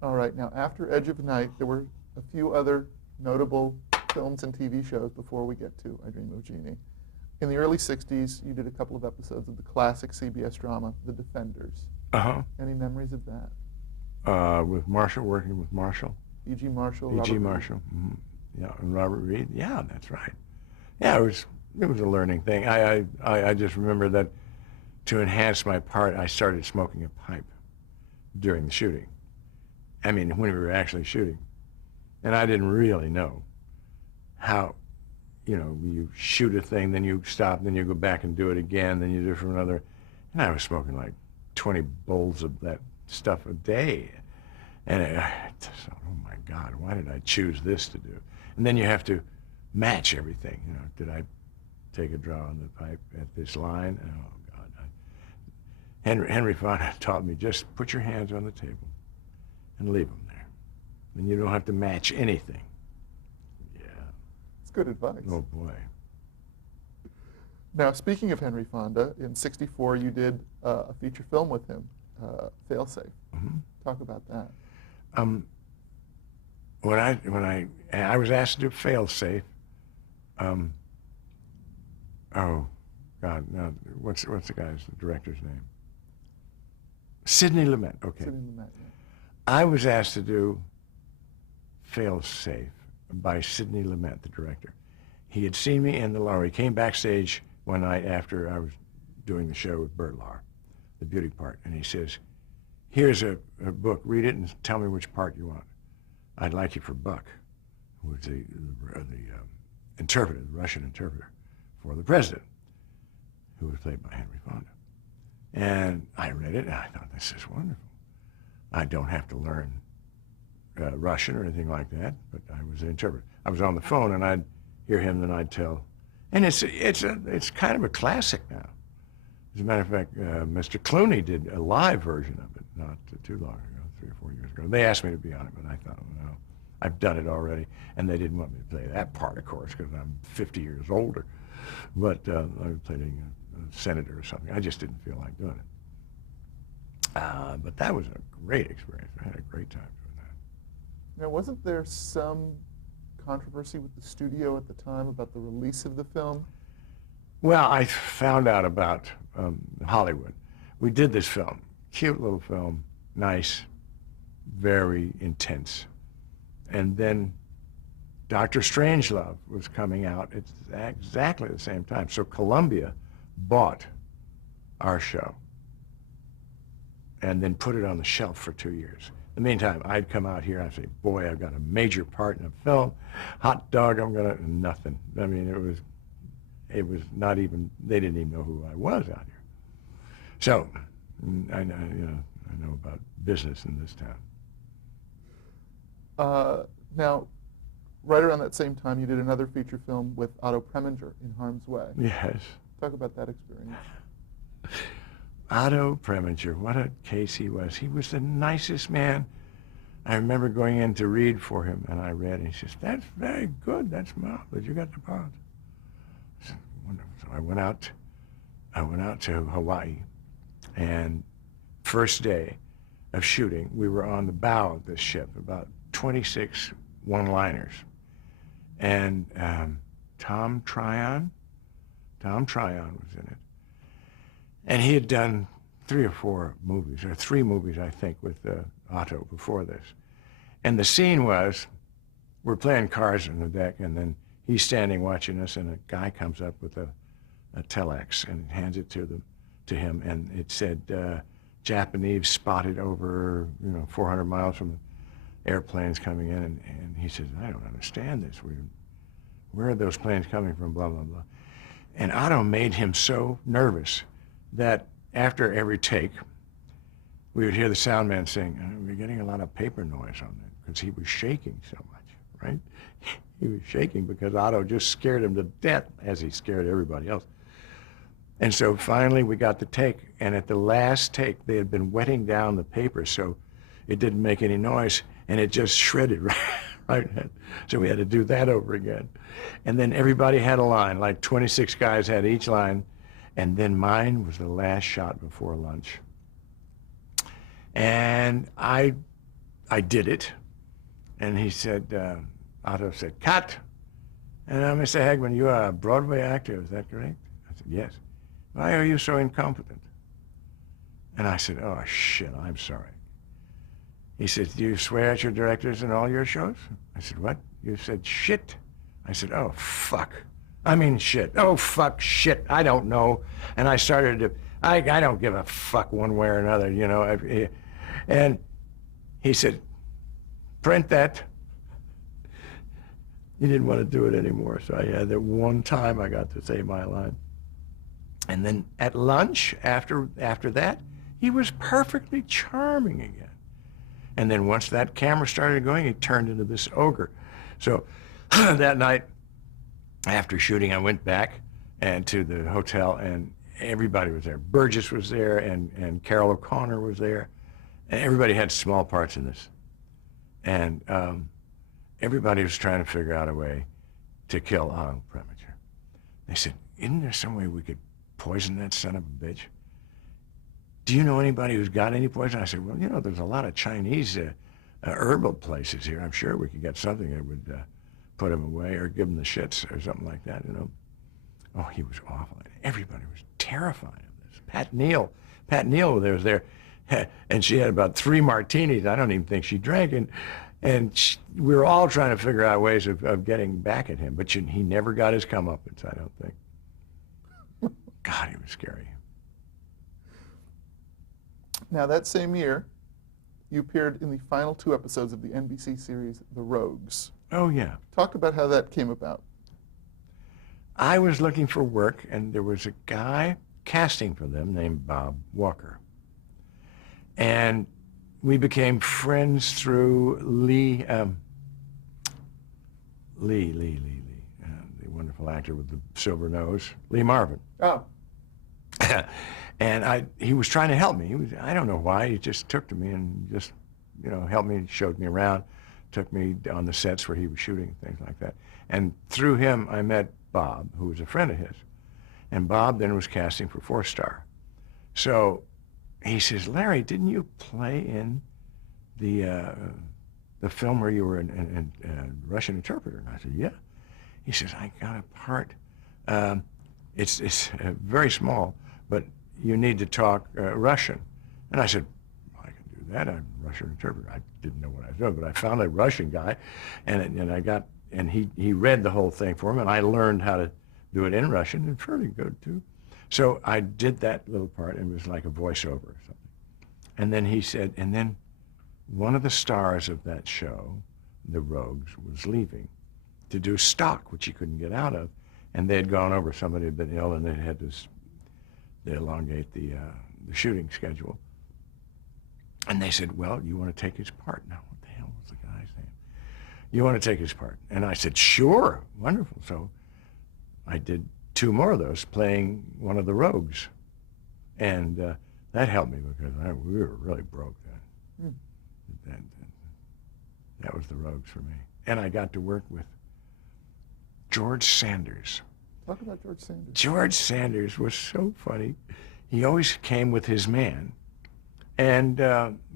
All right, now after Edge of Night, there were a few other notable films and TV shows before we get to I Dream of Jeannie. In the early 60s, you did a couple of episodes of the classic CBS drama, The Defenders. Uh-huh. Any memories of that? With Marshall, working with Marshall. E.G. Marshall, E.G. Robert Marshall. Mm-hmm. Yeah, and Robert Reed. Yeah, that's right. Yeah, it was a learning thing. I just remember that to enhance my part, I started smoking a pipe during the shooting. I mean, when we were actually shooting. And I didn't really know how, you shoot a thing, then you stop, then you go back and do it again, then you do it for another. And I was smoking like 20 bowls of that stuff a day. And I thought, oh my God, why did I choose this to do? And then you have to match everything. Did I take a draw on the pipe at this line? Oh God. Henry Fonda taught me, just put your hands on the table and leave them there. Then you don't have to match anything. Yeah. It's good advice. Oh boy. Now, speaking of Henry Fonda, in '64 you did a feature film with him, Failsafe. Mm-hmm. Talk about that. When I was asked to do Failsafe, oh God, no, what's the director's name? Sidney Lumet. Okay. Sidney Lumet, yeah. I was asked to do Failsafe by Sidney Lumet, the director. He had seen me in the Lahr. He came backstage one night after I was doing the show with Bert Lahr, the beauty part, and he says, here's a book, read it and tell me which part you want. I'd like you for Buck, who was the interpreter, the Russian interpreter for the president, who was played by Henry Fonda. And I read it, and I thought, this is wonderful. I don't have to learn Russian or anything like that, but I was an interpreter. I was on the phone, and I'd hear him, and I'd tell. And it's kind of a classic now. As a matter of fact, Mr. Clooney did a live version of it not too long ago, 3 or 4 years ago. They asked me to be on it, but I thought, no, I've done it already. And they didn't want me to play that part, of course, because I'm 50 years older. But I played a senator or something. I just didn't feel like doing it. But that was a great experience. I had a great time doing that. Now, wasn't there some controversy with the studio at the time about the release of the film? Well, I found out about Hollywood. We did this film, cute little film, nice, very intense. And then Dr. Strangelove was coming out at exactly the same time. So Columbia bought our show and then put it on the shelf for 2 years. In the meantime, I'd come out here and I'd say, boy, I've got a major part in a film. Hot dog, nothing. I mean, it was not even, they didn't even know who I was out here. So, I know about business in this town. Now, right around that same time, you did another feature film with Otto Preminger, In Harm's Way. Yes. Talk about that experience. Otto Preminger, what a case he was. He was the nicest man. I remember going in to read for him, and I read, and he says, that's very good, that's marvelous, you got the part. I said, wonderful. So I went out to Hawaii, and first day of shooting, we were on the bow of this ship, about 26 one-liners. And Tom Tryon was in it. And he had done 3 or 4 movies, or 3 movies, I think, with Otto before this. And the scene was, we're playing cards on the deck, and then he's standing watching us, and a guy comes up with a telex and hands it to him, and it said, Japanese spotted over 400 miles from airplanes coming in, and he says, I don't understand this. Where are those planes coming from, blah, blah, blah. And Otto made him so nervous that after every take, we would hear the sound man saying, we're getting a lot of paper noise on that, because he was shaking so much, right? He was shaking because Otto just scared him to death, as he scared everybody else. And so finally we got the take, and at the last take, they had been wetting down the paper so it didn't make any noise, and it just shredded right. So we had to do that over again. And then everybody had a line, like 26 guys had each line, and then mine was the last shot before lunch. And I I did it, and he said, Otto said, cut. And Mr. Hagman, you are a Broadway actor, is that correct? I said, yes. Why are you so incompetent? And I said, oh, shit, I'm sorry. He said, do you swear at your directors in all your shows? I said, what? You said, shit. I said, oh, fuck. I mean, shit. Oh, fuck, shit. I don't know. And I started to, I don't give a fuck one way or another, you know. And he said, print that. He didn't want to do it anymore. So I had that one time I got to say my line. And then at lunch, after that, he was perfectly charming again. And then once that camera started going, he turned into this ogre. So that night, after shooting, I went back and to the hotel, and everybody was there. Burgess was there, and Carol O'Connor was there. And everybody had small parts in this. And everybody was trying to figure out a way to kill Otto Preminger. They said, isn't there some way we could poison that son of a bitch? Do you know anybody who's got any poison? I said, well, you know, there's a lot of Chinese herbal places here. I'm sure we could get something that would put him away or give him the shits or something like that, you know. Oh, he was awful. Everybody was terrified of this. Pat Neal was there, and she had about 3 martinis. I don't even think she drank, and we were all trying to figure out ways of getting back at him, but he never got his comeuppance, I don't think. God, he was scary. Now, that same year, you appeared in the final 2 episodes of the NBC series, The Rogues. Oh, yeah. Talk about how that came about. I was looking for work, and there was a guy casting for them named Bob Walker. And we became friends through Lee, the wonderful actor with the silver nose, Lee Marvin. Oh. And he was trying to help me. I don't know why. He just took to me and just, you know, helped me, showed me around, took me on the sets where he was shooting, things like that. And through him, I met Bob, who was a friend of his. And Bob then was casting for 4 Star. So he says, Larry, didn't you play in the film where you were a Russian interpreter? And I said, yeah. He says, I got a part. It's very small, but you need to talk Russian. And I said, I can do that. I'm a Russian interpreter. I didn't know what I was doing, but I found a Russian guy, and he read the whole thing for him, and I learned how to do it in Russian, and fairly good too. So I did that little part, and it was like a voiceover or something. And then he said, and then one of the stars of that show, The Rogues, was leaving to do stock, which he couldn't get out of. And they had gone over, somebody had been ill, and they had to elongate the shooting schedule. And they said, well, you want to take his part? Now, what the hell was the guy's name? You want to take his part? And I said, sure, wonderful. So I did 2 more of those, playing one of the rogues. And that helped me because we were really broke then. That was the Rogues for me. And I got to work with George Sanders. Talk about George Sanders. George Sanders was so funny. He always came with his man. And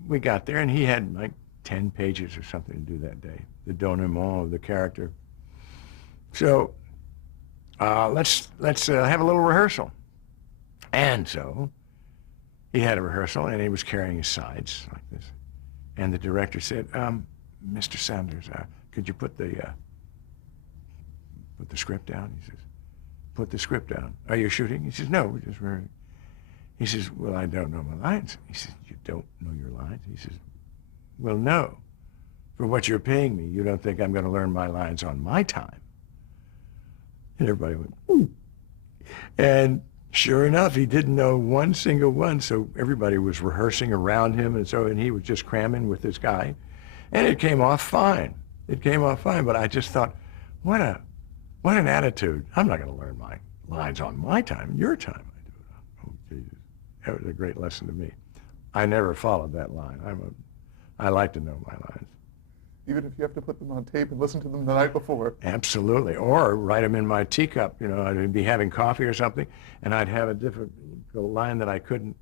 we got there, and he had like 10 pages or something to do that day, the denouement of the character. So let's have a little rehearsal. And so he had a rehearsal, and he was carrying his sides like this. And the director said, Mr. Sanders, could you put the script down? He says, put the script down. Are you shooting? He says, no, we're just rehearsing. He says, well, I don't know my lines. He says, you don't know your lines? He says, well, no. For what you're paying me, you don't think I'm going to learn my lines on my time. And everybody went, ooh. And sure enough, he didn't know one single one, so everybody was rehearsing around him, and he was just cramming with this guy. And it came off fine. It came off fine, but I just thought, what an attitude. I'm not going to learn my lines on my time, your time. I do it. Oh, Jesus. That was a great lesson to me. I never followed that line. I like to know my lines. Even if you have to put them on tape and listen to them the night before. Absolutely. Or write them in my teacup. You know, I'd be having coffee or something, and I'd have a difficult line that I couldn't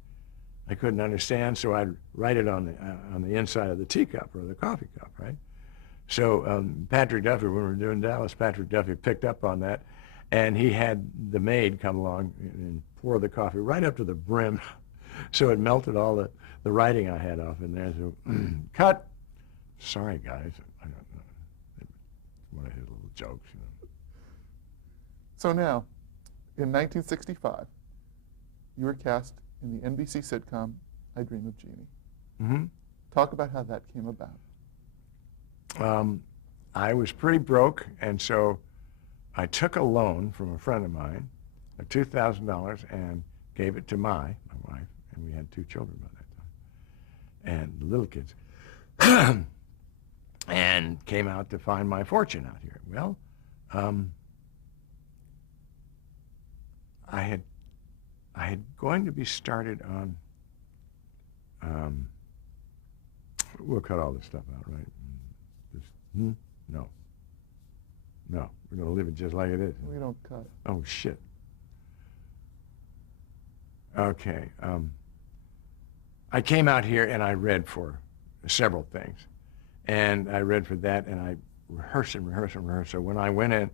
I couldn't understand, so I'd write it on the inside of the teacup or the coffee cup, right? So Patrick Duffy, when we were doing Dallas, Patrick Duffy picked up on that, and he had the maid come along and pour the coffee right up to the brim, so it melted all the writing I had off in there. So, cut. Sorry, guys. I don't know. It's one of his little jokes, you know. So now, in 1965, you were cast in the NBC sitcom I Dream of Jeannie. Mm-hmm. Talk about how that came about. I was pretty broke, and so I took a loan from a friend of mine of $2,000 and gave it to my wife, and we had 2 children by that time, and little kids, and came out to find my fortune out here. Well, I had going to be started on, we'll cut all this stuff out, right? No. No, we're going to leave it just like it is. We don't cut. Oh, shit. Okay. I came out here and I read for several things. And I read for that, and I rehearsed. So when I went in,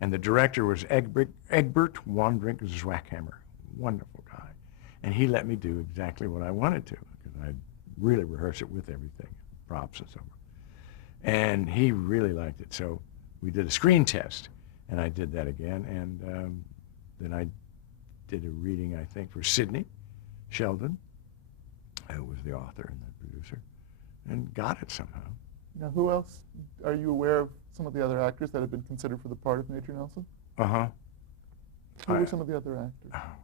and the director was Egbert Wandrink Zwackhammer, wonderful guy. And he let me do exactly what I wanted to, because I really rehearsed it with everything, props and so on. And he really liked it. So we did a screen test, and I did that again. And then I did a reading, I think, for Sidney Sheldon, who was the author and the producer, and got it somehow. Now, who else? Are you aware of some of the other actors that have been considered for the part of Major Nelson? Uh-huh. Who were some of the other actors? Oh.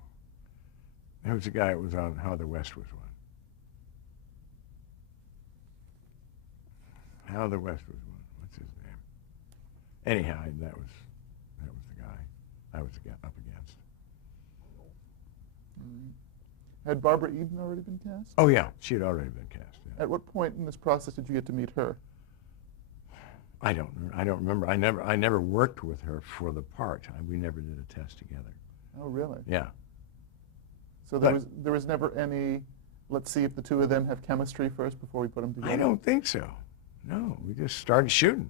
There was a guy that was on How the West Was Won. How the West Was Won. What's his name? Anyhow, that was the guy I was up against. Had Barbara Eden already been cast? Oh yeah, she had already been cast. Yeah. At what point in this process did you get to meet her? I don't remember. I never worked with her for the part. We never did a test together. Oh, really? Yeah. So there was never any, let's see if the two of them have chemistry first before we put them together? I don't think so. No, we just started shooting.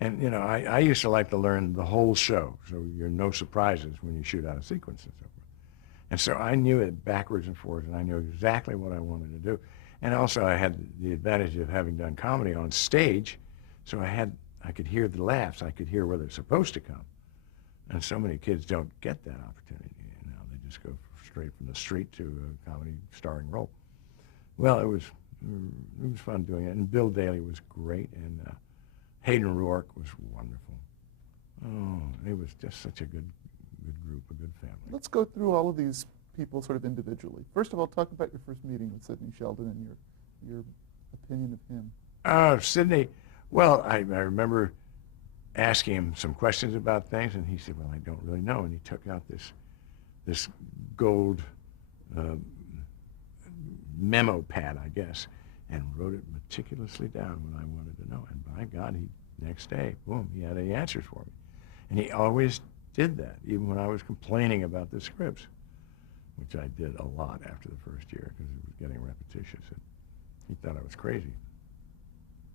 And, you know, I used to like to learn the whole show, so you're no surprises when you shoot out a sequence and so forth. And so I knew it backwards and forwards, and I knew exactly what I wanted to do. And also I had the advantage of having done comedy on stage, so I could hear the laughs. I could hear where they're supposed to come. And so many kids don't get that opportunity. You know, they just go straight from the street to a comedy starring role. Well, it was fun doing it, and Bill Daly was great, and Hayden Rourke was wonderful. Oh, it was just such a good group, a good family. Let's go through all of these people sort of individually. First of all, talk about your first meeting with Sidney Sheldon and your opinion of him. Sidney, well, I remember asking him some questions about things, and he said, well, I don't really know. And he took out this gold memo pad, I guess, and wrote it meticulously down what I wanted to know. And by God, next day, boom, he had the answers for me. And he always did that, even when I was complaining about the scripts, which I did a lot after the first year because it was getting repetitious. And he thought I was crazy.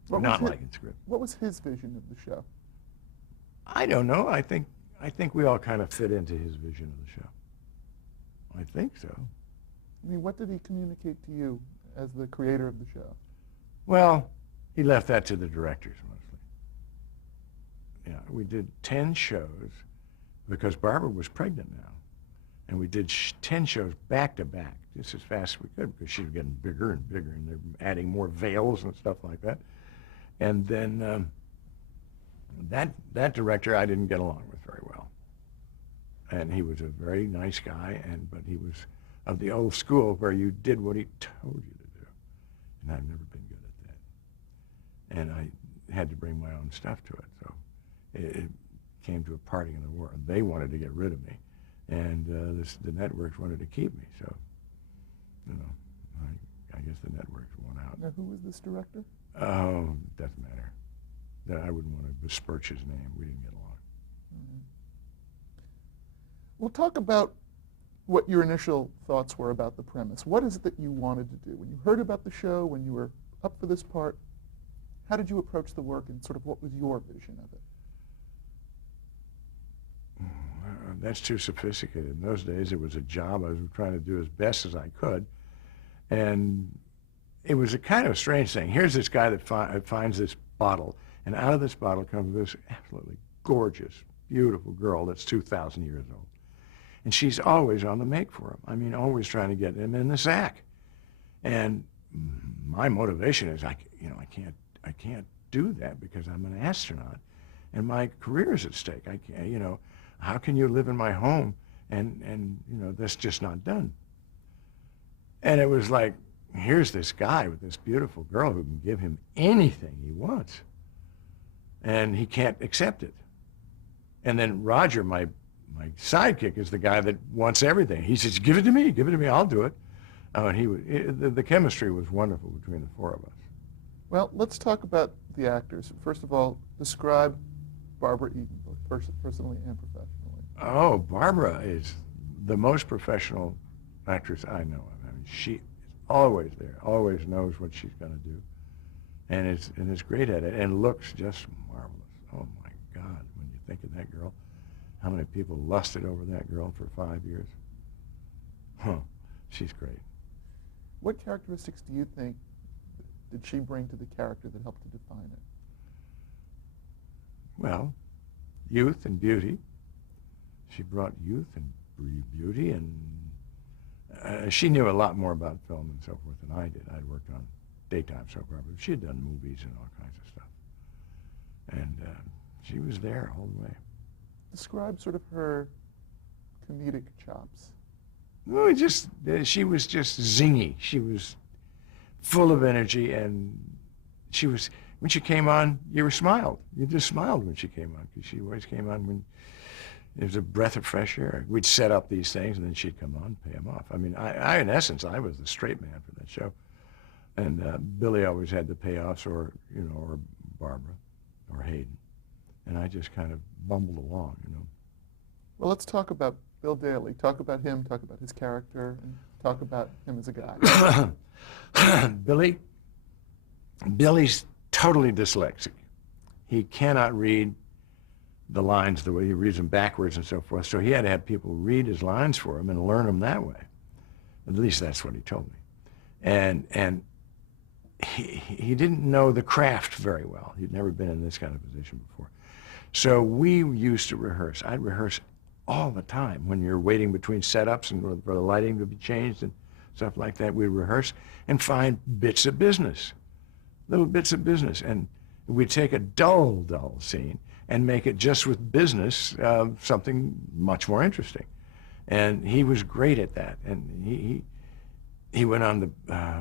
Liking script. What was his vision of the show? I don't know. I think we all kind of fit into his vision of the show. I think so. I mean, what did he communicate to you as the creator of the show? Well, he left that to the directors mostly. Yeah, we did 10 shows because Barbara was pregnant now. And we did 10 shows back to back, just as fast as we could because she was getting bigger and bigger, and they're adding more veils and stuff like that. And then that director I didn't get along with very well. And he was a very nice guy, but he was of the old school where you did what he told you to do. And I've never been good at that. And I had to bring my own stuff to it. So it came to a parting in the war. They wanted to get rid of me. And the networks wanted to keep me. So, you know, I guess the networks won out. Now, who was this director? Oh, doesn't matter. I wouldn't want to besmirch his name. We didn't get along. We'll talk about what your initial thoughts were about the premise. What is it that you wanted to do? When you heard about the show, when you were up for this part, how did you approach the work and sort of what was your vision of it? That's too sophisticated. In those days, it was a job I was trying to do as best as I could. And it was a kind of a strange thing. Here's this guy that finds this bottle, and out of this bottle comes this absolutely gorgeous, beautiful girl that's 2,000 years old. And she's always on the make for him. I mean, always trying to get him in the sack. And my motivation is, I can't do that because I'm an astronaut, and my career is at stake. I can't, how can you live in my home and that's just not done. And it was like, here's this guy with this beautiful girl who can give him anything he wants, and he can't accept it. And then Roger, my sidekick, is the guy that wants everything. He says, give it to me, I'll do it. Oh, and the chemistry was wonderful between the four of us. Well, let's talk about the actors. First of all, describe Barbara Eden, both personally and professionally. Oh, Barbara is the most professional actress I know of. I mean, she is always there, always knows what she's going to do, and is great at it, and looks just marvelous. Oh my God, when you think of that girl, how many people lusted over that girl for 5 years? Huh, she's great. What characteristics do you think did she bring to the character that helped to define it? Well, youth and beauty. She brought youth and beauty, and she knew a lot more about film and so forth than I did. I'd worked on daytime soap operas. She had done movies and all kinds of stuff. And she was there all the way. Describe sort of her comedic chops. Well, she was just zingy. She was full of energy, and when she came on, you smiled. You just smiled when she came on, because she always came on when it was a breath of fresh air. We'd set up these things, and then she'd come on, pay them off. I mean, I in essence, I was the straight man for that show. And Billy always had the payoffs, or Barbara, or Hayden. And I just kind of bumbled along, Well, let's talk about Bill Daly. Talk about him, talk about his character, and talk about him as a guy. Billy's totally dyslexic. He cannot read the lines the way he reads them backwards and so forth. So he had to have people read his lines for him and learn them that way. At least that's what he told me. And he didn't know the craft very well. He'd never been in this kind of position before. So we used to rehearse. I'd rehearse all the time when you're waiting between setups and for the lighting to be changed and stuff like that. We'd rehearse and find bits of business, little bits of business. And we'd take a dull scene and make it just with business something much more interesting. And he was great at that. And he went on the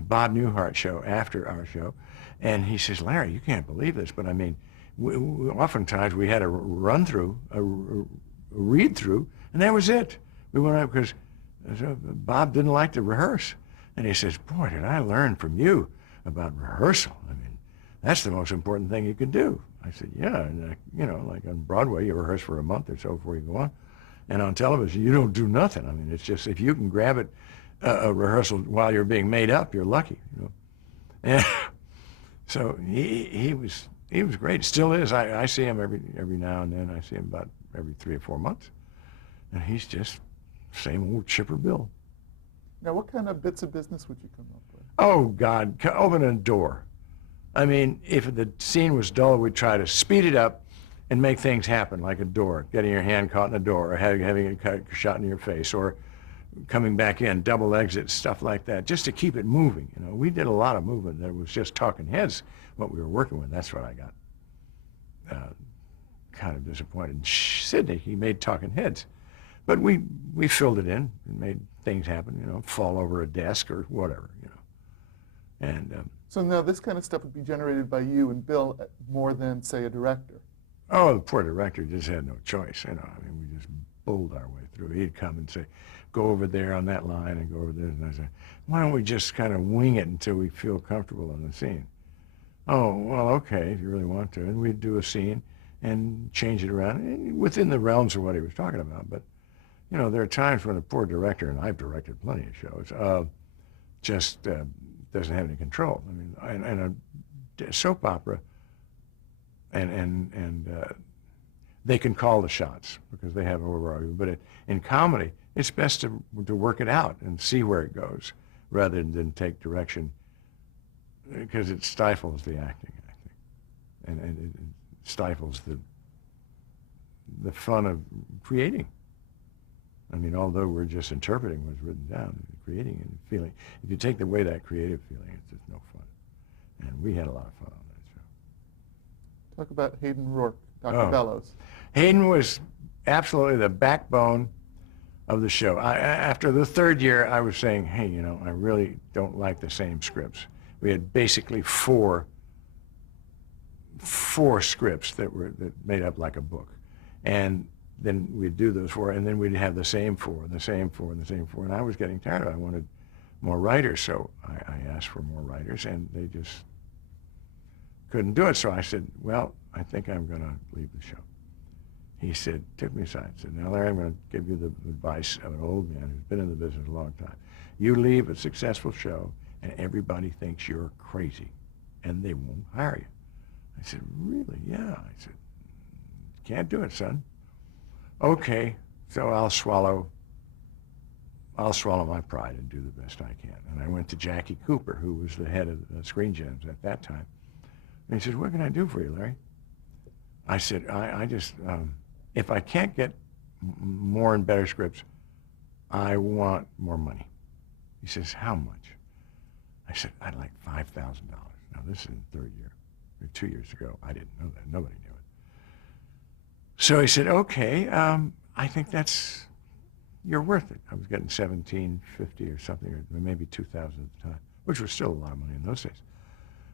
Bob Newhart show after our show, and he says, Larry, you can't believe this, but I mean, oftentimes we had a run-through, a read-through, and that was it. We went out because Bob didn't like to rehearse. And he says, boy, did I learn from you about rehearsal. I mean, that's the most important thing you can do. I said, yeah, and like on Broadway, you rehearse for a month or so before you go on. And on television, you don't do nothing. I mean, it's just, if you can grab it, a rehearsal while you're being made up, you're lucky, And so he was great. Still is. I see him every now and then. I see him about every 3 or 4 months, and he's just same old chipper Bill. Now, what kind of bits of business would you come up with? Oh God, open a door. I mean, if the scene was dull, we'd try to speed it up and make things happen, like a door, getting your hand caught in a door, or having it shot in your face, or coming back in, double exits, stuff like that, just to keep it moving. We did a lot of movement that was just talking heads, what we were working with. That's what I got kind of disappointed. In Sydney, he made talking heads. But we filled it in and made things happen, fall over a desk or whatever, And so now this kind of stuff would be generated by you and Bill more than, say, a director. Oh, the poor director just had no choice, I mean, we just bowled our way through. He'd come and say, go over there on that line and go over there. And I said, why don't we just kind of wing it until we feel comfortable in the scene? Oh, well, okay, if you really want to. And we'd do a scene and change it around within the realms of what he was talking about. But, you know, there are times when a poor director, and I've directed plenty of shows, just doesn't have any control. I mean, and a soap opera, and they can call the shots because they have overall. But in comedy, it's best to work it out and see where it goes rather than take direction, because it stifles the acting, I think, and it stifles the fun of creating. I mean, although we're just interpreting what's written down, creating and feeling. If you take away that creative feeling, it's just no fun. And we had a lot of fun on that show. Talk about Hayden Rourke, Dr. Bellows. Hayden was absolutely the backbone of the show. After the third year, I was saying, hey, you know, I really don't like the same scripts. We had basically four scripts that made up like a book. And then we'd do those four, and then we'd have the same four, and the same four, and the same four. And I was getting tired of it. I wanted more writers, so I asked for more writers, and they just couldn't do it. So I said, well, I think I'm going to leave the show. He said, took me aside, said, now, Larry, I'm going to give you the advice of an old man who's been in the business a long time. You leave a successful show, and everybody thinks you're crazy, and they won't hire you. I said, really? Yeah. I said, can't do it, son. Okay, so I'll swallow my pride and do the best I can. And I went to Jackie Cooper, who was the head of Screen Gems at that time. And he said, what can I do for you, Larry? I said, I just, if I can't get more and better scripts, I want more money. He says, how much? I said, I'd like $5,000. Now, this is in the third year. 2 years ago, I didn't know that. Nobody knew it. So he said, okay, I think you're worth it. I was getting $1,750 or something, or maybe $2,000 at the time, which was still a lot of money in those days.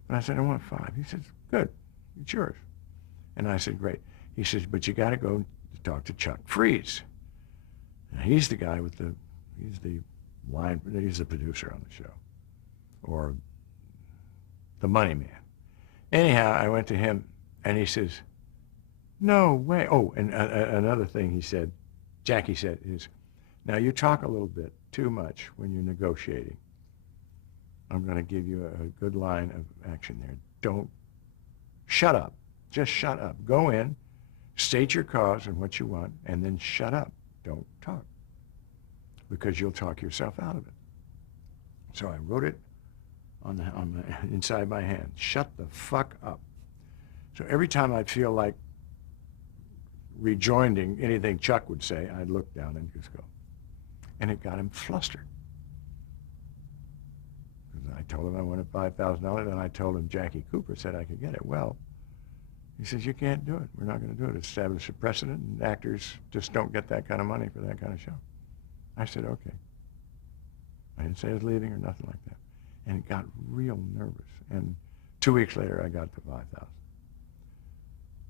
But I said, I want $5,000. He said, good, it's yours. And I said, great. He says, but you got to go talk to Chuck Freeze. Now, he's the guy he's the producer on the show, or the money man. Anyhow, I went to him, and he says, no way. Oh, and another thing he said, Jackie said, is, now you talk a little bit too much when you're negotiating. I'm going to give you a good line of action there. Don't shut up. Just shut up. Go in, state your cause and what you want, and then shut up. Don't talk, because you'll talk yourself out of it. So I wrote it inside my hand. Shut the fuck up. So every time I'd feel like rejoining anything Chuck would say, I'd look down and just go. And it got him flustered. I told him I wanted $5,000, and I told him Jackie Cooper said I could get it. Well, he says, you can't do it. We're not going to do it. Establish a precedent, and actors just don't get that kind of money for that kind of show. I said, okay. I didn't say I was leaving or nothing like that. And it got real nervous. And 2 weeks later, I got to $5,000.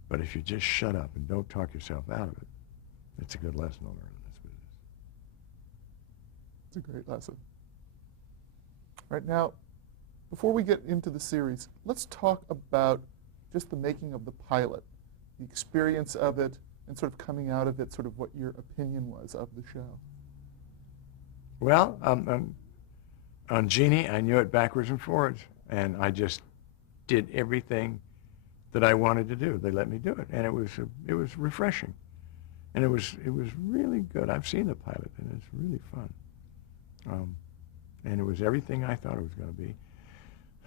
But if you just shut up and don't talk yourself out of it, it's a good lesson to learn in this business. It's a great lesson. Right now, before we get into the series, let's talk about just the making of the pilot, the experience of it, and sort of coming out of it, sort of what your opinion was of the show. Well, on Jeannie, I knew it backwards and forwards, and I just did everything that I wanted to do. They let me do it, and it was refreshing, and it was really good. I've seen the pilot, and it's really fun, and it was everything I thought it was going to be.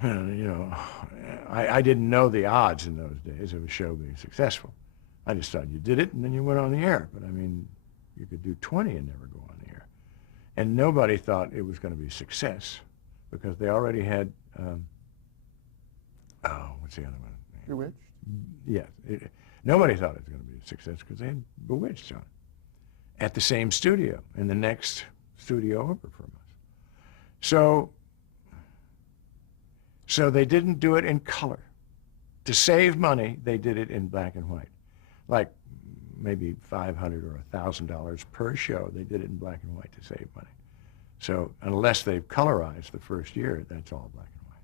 You know, I didn't know the odds in those days of a show being successful. I just thought you did it, and then you went on the air. But I mean, you could do 20 and never go on the air, and nobody thought it was going to be a success because they already had. What's the other one? Bewitched? Yeah. Nobody thought it was going to be a success because they had Bewitched on at the same studio in the next studio over from us. So they didn't do it in color. To save money, they did it in black and white. Like maybe $500 or $1,000 per show, they did it in black and white to save money. So unless they've colorized the first year, that's all black and white.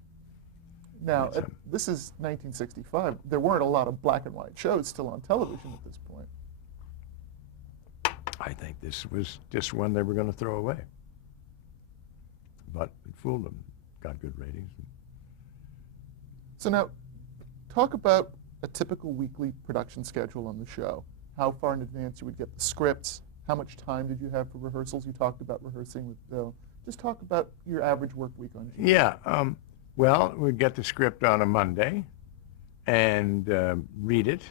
Now, this is 1965. There weren't a lot of black and white shows still on television at this point. I think this was just one they were going to throw away. But it fooled them. Got good ratings. So now, talk about a typical weekly production schedule on the show. How far in advance you would get the scripts? How much time did you have for rehearsals? You talked about rehearsing with Bill. Just talk about your average work week on TV. Yeah. Well, we'd get the script on a Monday and read it.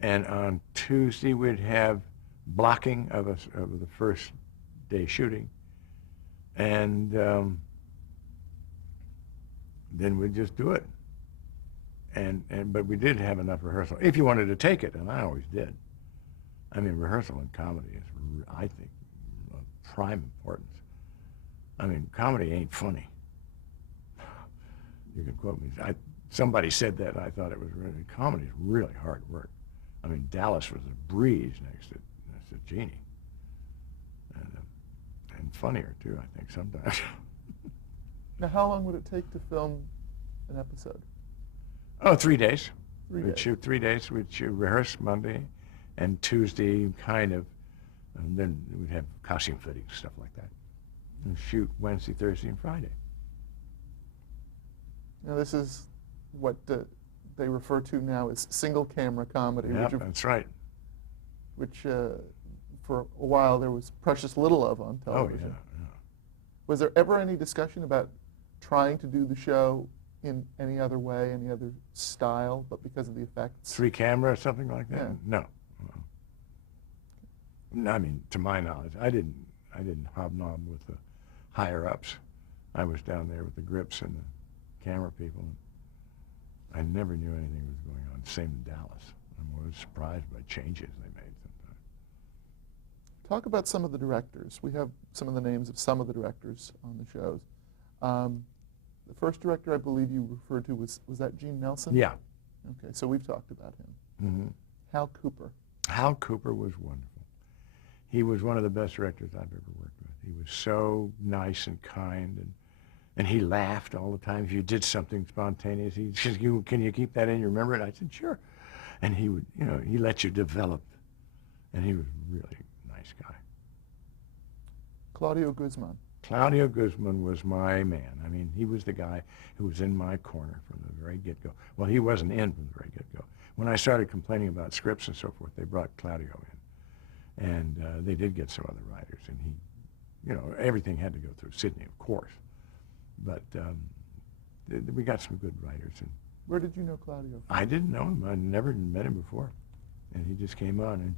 And on Tuesday, we'd have blocking of the first day shooting. And then we'd just do it. But we did have enough rehearsal, if you wanted to take it, and I always did. I mean, rehearsal in comedy is, I think, of prime importance. I mean, comedy ain't funny. You can quote me. Somebody said that, and I thought it was really, comedy is really hard work. I mean, Dallas was a breeze next to Jeannie. And funnier, too, I think, sometimes. Now, how long would it take to film an episode? Oh, 3 days. 3 We'd days. shoot 3 days. We'd rehearse Monday and Tuesday, kind of, and then we'd have costume fitting, stuff like that. And shoot Wednesday, Thursday, and Friday. Now, this is what they refer to now as single-camera comedy, Yep, that's right. which for a while there was precious little of on Oh, television. yeah. Was there ever any discussion about trying to do the show in any other way, any other style, but because of the effects? 3 camera or something like that? Yeah. No. I mean, to my knowledge, I didn't hobnob with the higher ups. I was down there with the grips and the camera people. I never knew anything was going on. Same in Dallas. I'm always surprised by changes they made sometimes. Talk about some of the directors. We have some of the names of some of the directors on the shows. The first director I believe you referred to was that Gene Nelson? Yeah. Okay, so we've talked about him. Mm-hmm. Hal Cooper. Hal Cooper was wonderful. He was one of the best directors I've ever worked with. He was so nice and kind, and he laughed all the time. If you did something spontaneous, he said, "Can you keep that in? You remember it?" I said, "Sure." And he would, he let you develop, and he was really a nice guy. Claudio Guzman. Claudio Guzman was my man. I mean, he was the guy who was in my corner from the very get-go. Well, he wasn't in from the very get-go. When I started complaining about scripts and so forth, they brought Claudio in. And they did get some other writers, and he, everything had to go through Sydney, of course. But we got some good writers. And Where did you know Claudio? I didn't know him. I'd never met him before. And he just came on, and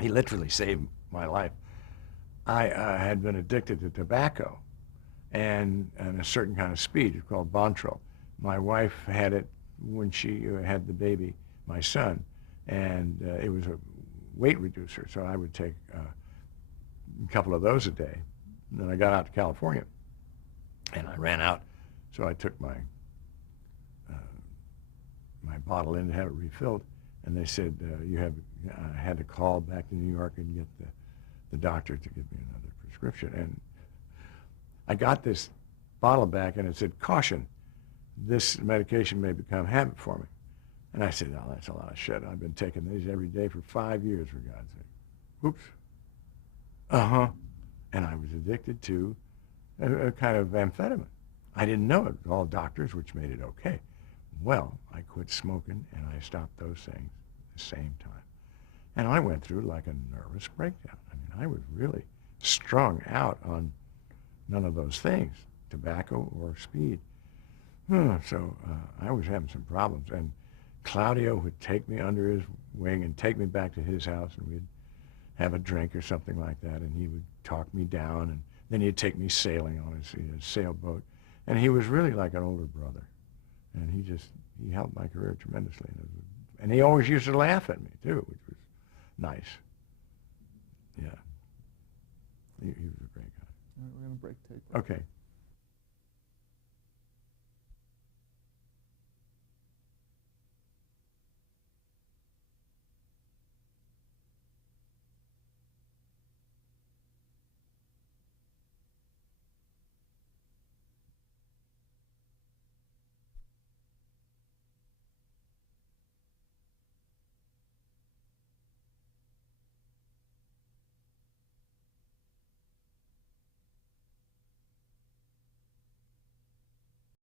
he literally saved my life. I had been addicted to tobacco and a certain kind of speed. It's called Bontrol. My wife had it when she had the baby, my son, and it was a weight reducer, so I would take a couple of those a day. And then I got out to California, and I ran out, so I took my bottle in to have it refilled, and they said, I had to call back to New York and get the doctor to give me another prescription. And I got this bottle back, and it said, "Caution, this medication may become habit forming." And I said, "Oh, that's a lot of shit. I've been taking these every day for 5 years, for God's sake." Oops. Uh-huh. And I was addicted to a kind of amphetamine. I didn't know it. It was all doctors, which made it okay. Well, I quit smoking, and I stopped those things at the same time. And I went through like a nervous breakdown. I mean, I was really strung out on none of those things, tobacco or speed. So I was having some problems. And Claudio would take me under his wing and take me back to his house, and we'd have a drink or something like that, and he would talk me down, and then he'd take me sailing on his sailboat. And he was really like an older brother. And he helped my career tremendously. And he always used to laugh at me, too, which was nice. Yeah. He was a great guy. All right, we're going to break tape. Okay.